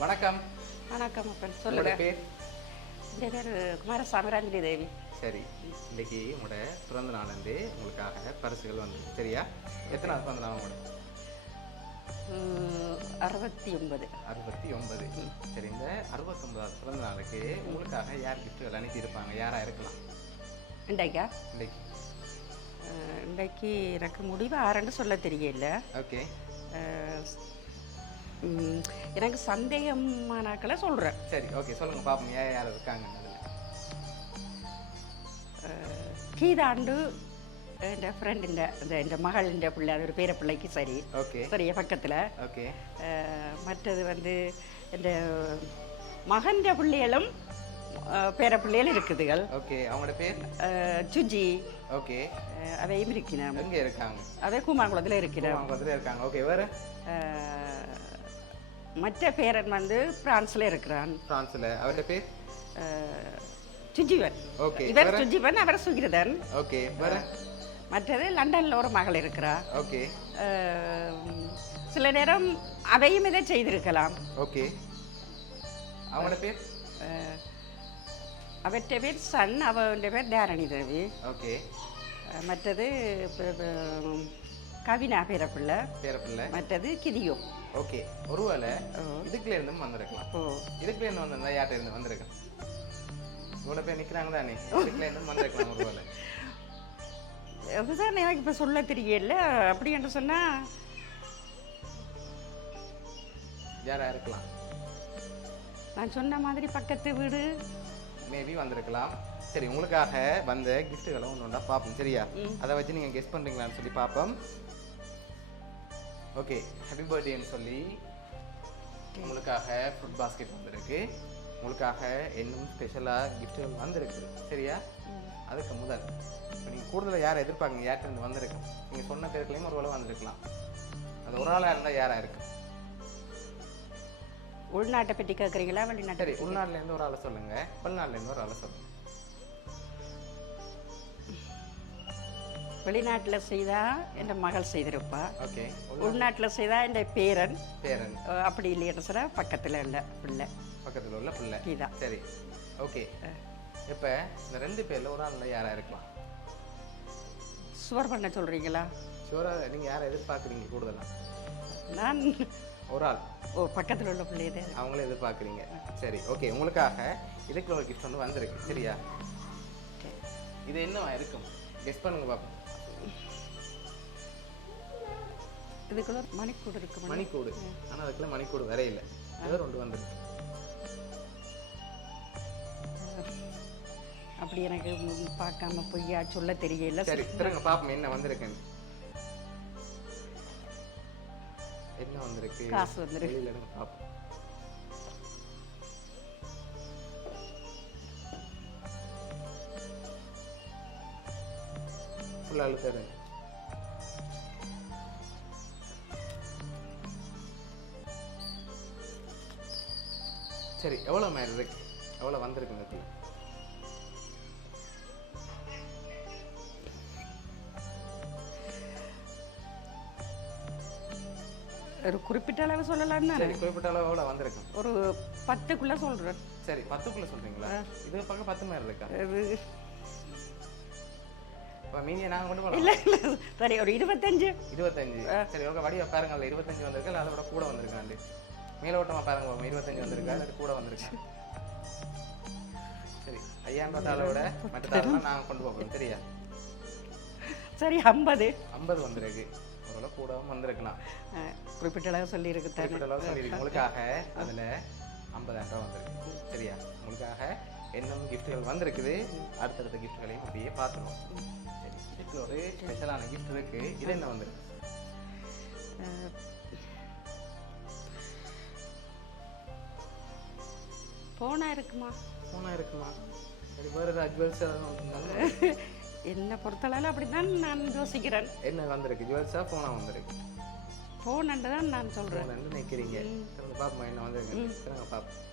வணக்கம். வணக்கம் அப்பன் உங்களோட சொல்லுங்க. பேர்? என் பேர் குமாரசாமி ரஞ்சினி தேவி. சரி, இன்னைக்கு உங்களோட பிறந்த நாள் வந்து உங்களுக்காக பரிசுகள் வந்து சரியா? எத்தனாவது பிறந்த நாள் உங்களோட? 69. 69. சரி, இந்த 69வது பிறந்த நாளுக்கு உங்களுக்காக யார் கிஃப்ட்டுகள் அனுப்பியிருப்பாங்க? யாராக இருக்கலாம் இன்றைக்கா இன்னைக்கு? இன்றைக்கு எனக்கு முடிவு ஆரண்டு சொல்ல தெரியல. ஓகே. எனக்கு சந்தேகமானாக்களை சொல்கிறேன். சரி, ஓகே, சொல்லுங்கள் பாப்போம் யார் யார் இருக்காங்க அதில். கீதாண்டு என் ஃப்ரெண்டுண்ட இந்த மகளின் பிள்ளை, அது ஒரு பேர பிள்ளைக்கு சரி. ஓகே. சரி, பக்கத்தில். ஓகே. மற்றது வந்து இந்த மகன் பிள்ளைகளும் பேர பிள்ளைகள் இருக்குதுகள். ஓகே. அவங்களோட பேர்? சுஜி. ஓகே. அவையும் இருக்கிறேன். எங்கே இருக்காங்க? அவை கூமாங்குளத்தில் இருக்கிறேன். கூமாங்குளத்தில் இருக்காங்க. ஓகே. வேறு? மற்ற பேரன் வந்து பிரான்ஸில் இருக்கிறான். பிரான்ஸில். அவருடைய பேர்? சுஜிவன். ஓகே. இவர் சுஜிவன், அவர் சுகிரதன். ஓகே. வேறு? மற்றது லண்டனில் ஒரு மகள் இருக்கிறா. ஓகே. சில நேரம் அவையும் இதை செய்திருக்கலாம். ஓகே. அவங்களோட பேர்? அவற்ற பேர் சன், அவனுடைய பேர் தாரணி தேவி. ஓகே. மற்றது கவினா பேரப்பிள்ளை. பேரப்பிள்ளை. மற்றது கிதியோ. ஓகே. ஒருவேளை இதுக்குள்ள இருந்தும் வந்திருக்கலாம். இதுக்குள்ள இருந்து வந்திருந்தா யார்கிட்ட இருந்து வந்திருக்கலாம்? இவ்வளோ பேர் நிற்கிறாங்க தானே, இதுக்குள்ள இருந்தும் வந்திருக்கலாம் ஒருவேளை. அதுதான் எனக்கு இப்போ சொல்ல தெரியல. அப்படி என்று சொன்னால் யாரா இருக்கலாம்? நான் சொன்ன மாதிரி பக்கத்து வீடு மேபி வந்திருக்கலாம். சரி, உங்களுக்காக வந்த கிஃப்ட்டுகளும் ஒன்று ஒன்றா பார்ப்போம் சரியா? அதை வச்சு நீங்கள் கெஸ் பண்ணுறீங்களான்னு சொல்லி பார்ப்போம். ஓகே. ஹாப்பி பர்த்டேன்னு சொல்லி உங்களுக்காக ஃப்ரூட் பாஸ்கெட் வந்திருக்கு. உங்களுக்காக இன்னும் ஸ்பெஷலாக கிஃப்ட்டுகள் வந்திருக்கு சரியா? அதுக்கு முதல் இப்போ நீங்கள் கூடுதலாக யாரை எதிர்பார்க்குங்க? யார்கிட்ட இருந்து வந்திருக்கு? நீங்கள் சொன்ன பேருக்குலையும் ஒரு வேளை வந்திருக்கலாம். அது ஒரு ஆளாக இருந்தால் யாராக இருக்கு? உள்நாட்டை பற்றி கேட்குறீங்களா வெளிநாட்டு? சரி, உள்நாட்டிலேருந்து ஒரு ஆளை சொல்லுங்கள், வெளிநாட்டிலேருந்து ஒரு ஆளை சொல்லுங்கள். வெளிநாட்டில் செய்தால் என் மகள் செய்திருப்பா. ஓகே. உள்நாட்டில் செய்தால் என் பேரன். பேரன். அப்படி இல்லைன்னு சொன்னால் பக்கத்தில் உள்ள பிள்ளை. பக்கத்தில் உள்ள பிள்ளை. கீதா. சரி, ஓகே. இப்போ இந்த ரெண்டு பேரில் ஒரு ஆளில் யாராக இருக்கலாம்? சுவர் பண்ண சொல்கிறீங்களா? ஷுவராக நீங்கள் யாரை எதிர்பார்க்குறீங்க கூடுதலாக? நான் ஒரு ஆள். பக்கத்தில் உள்ள பிள்ளையே அவங்களே எதிர்பார்க்குறீங்க. சரி, ஓகே. உங்களுக்காக இதுக்குள்ள ஒரு கிஃப்ட் வந்து வந்திருக்கு சரியா? இது என்னவா இருக்கும்? கெஸ் பண்ணுங்க பாப்போம். இதுக்குள்ள மணிக்கூடு இருக்கு. மணிக்கூடு. ஆனால் அதுக்குள்ள மணிக்கூடு வர இல்லை. வேறு ஒன்று வந்திருக்கு. அப்படி எனக்கு பார்க்காம பொய்யா சொல்ல தெரியல. சரி, திருங்க பாப்போம் என்ன வந்திருக்குன்னு. என்ன வந்திருக்கு? காசு வந்திருக்கு. வெளியில பாப்போம். ஃபுல்லாக அழுத்தருங்க. சரி, எவ்வளோ மாதிரி இருக்கு? எவ்வளோ வந்திருக்கு இந்த இடத்துல? ஒரு குறிப்பிட்ட அளவு சொல்லலாம்னு. சரி, குறிப்பிட்ட அளவு எவ்வளோ வந்திருக்கு? ஒரு 10க்குள்ள சொல்கிறேன். சரி, 10க்குள்ள சொல்கிறீங்களா? இது பக்கம் 10 மாதிரி இருக்கா? இப்போ மீனியை நாங்கள் கொண்டு போகலாம். இல்லை இல்லை, சரி ஒரு 25. 25. சரி, ஓகே. வடிவ பாருங்க, அதில் 25 வந்திருக்கு. இல்லை அதை விட கூட வந்திருக்காண்டு. மேலோட்டமாக பாருங்க, 25 வந்திருக்கா, அது கூட வந்திருக்கா. சரி, 5000 தாளை விட மற்ற தாளெல்லாம் நாங்கள் கொண்டு போகிறோம் சரியா? சரி, 50. 50 வந்திருக்கு. ஓரளவு கூடவும் வந்திருக்கலாம். குறிப்பிட்ட அளவு சொல்லியிருக்கு. குறிப்பிட்ட அளவு சொல்லியிருக்கு. உங்களுக்காக அதில் 50,000 ரூபா வந்திருக்கு சரியா? உங்களுக்காக இன்னும் கிஃப்ட்டுகள் வந்திருக்குது. அடுத்தடுத்த கிஃப்ட்டுகளையும் அப்படியே பார்த்துருவோம். சரி, இதில் ஒரு ஸ்பெஷலான கிஃப்ட் இருக்குது. இது என்ன வந்திருக்கு? போனா இருக்குமா? ஃபோனாக இருக்குமா? சரி, வேறு ஏதாவது ஜுவல்ஸ் என்னை பொறுத்தளவில் அப்படி தான் நான் யோசிக்கிறேன். என்ன வந்திருக்கு? ஜுவல்ஸாக ஃபோனாக வந்திருக்கு? ஃபோனுண்டு தான் நான் சொல்கிறேன். ஃபோன் நினைக்கிறீங்க? பாப்போமா என்ன வந்திருக்கு? பார்ப்போம்.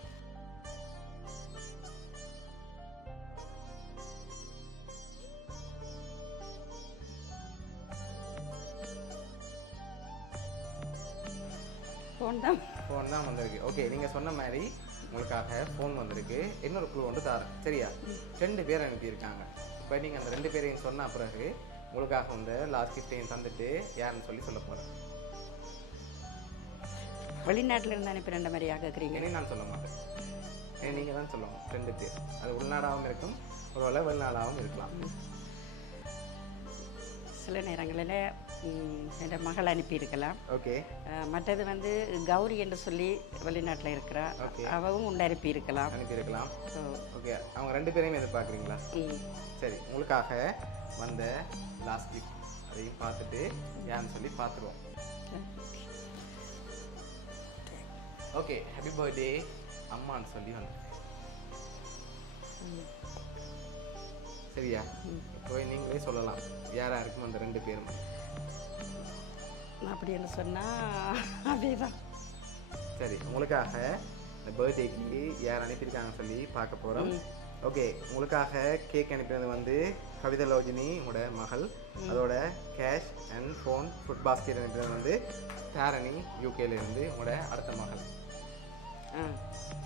ஃபோன் தான். ஃபோன் தான் வந்திருக்கு. ஓகே, நீங்கள் சொன்ன மாதிரி உங்களுக்காக ஃபோன் வந்திருக்கு. இன்னொரு க்ளூ வந்து தரேன், சரியா? 2 பேர் அனுப்பியிருக்காங்க. இப்போ நீங்கள் அந்த 2 பேரையும் சொன்ன பிறகு உங்களுக்காக வந்து லாஸ்ட் கிஃப்டையும் தந்துட்டு யாருன்னு சொல்ல போகிறேன். வெளிநாட்டில் இருந்து அனுப்பின மாதிரியாக கேட்குறீங்க? இனி நான் சொல்ல மாட்டேன், இனி நீங்கள் தான் சொல்லணும். 2 பேர், அது உள்நாடாகவும் இருக்கும், ஒரு வெளிநாடாகவும் இருக்கலாம். சில நேரங்களில் என் மகள் அனுப்பியிருக்கலாம். ஓகே. மற்றது வந்து கௌரி என்று சொல்லி வெளிநாட்டில் இருக்கிறா, அவவும் உண்டு அனுப்பியிருக்கலாம். ஓகே, அவங்க 2 பேரையும் எதிர்பார்க்குறீங்களா? சரி, உங்களுக்காக வந்த லாஸ்ட் கிஃப்ட் அதையும் பார்த்துட்டு யாருன்னு பார்த்துருவோம். ஓகே, ஹாப்பி பர்த்டே அம்மான்னு சொல்லி வந்து சரியா? இப்போ நீங்களே சொல்லலாம் யாரா இருக்கும் அந்த 2 பேரும். அப்படின்னு சொன்னால் அதே தான். சரி, உங்களுக்காக இந்த பர்த்டேக்கு யார் அனுப்பியிருக்காங்கன்னு சொல்லி பார்க்க போகிறோம். ஓகே, உங்களுக்காக கேக் அனுப்பினது வந்து கவிதலோஜினி, உங்களோட மகள். அதோட cash and phone food basket அனுப்பினது வந்து தாரணி, யூகேலேருந்து உங்களோட அடுத்த மகள்.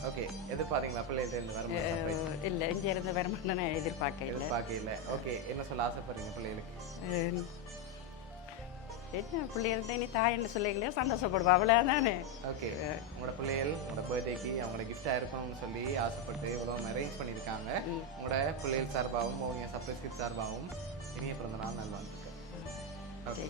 ஓகே, எதிர்பார்த்தீங்களா பிள்ளைகிட்டேருந்து வரும்போது? இல்லை, இங்கே இருந்து வருமானம் நான் எதிர்பார்க்கல. ஓகே, என்ன சொல்ல ஆசைப்படுறீங்க பிள்ளைகளுக்கு? என்ன பிள்ளைகள்கிட்ட இனி தாயன்னு சொல்லிங்களே சந்தோஷப்படுவா, அவ்வளோதானே. ஓகே, உங்களோட பிள்ளைகள் உங்களோட பர்த்டேக்கு அவங்களோட கிஃப்டாக இருக்கணும்னு சொல்லி ஆசைப்பட்டு இவ்வளோ அரேஞ்ச் பண்ணியிருக்காங்க. உங்களோட பிள்ளைகள் சார்பாகவும் அவங்க சர்ப்ரைஸ் கிஃப்ட் சார்பாகவும் இனிய பிறந்த நாள் நல்லா வந்துருக்கு. ஓகே.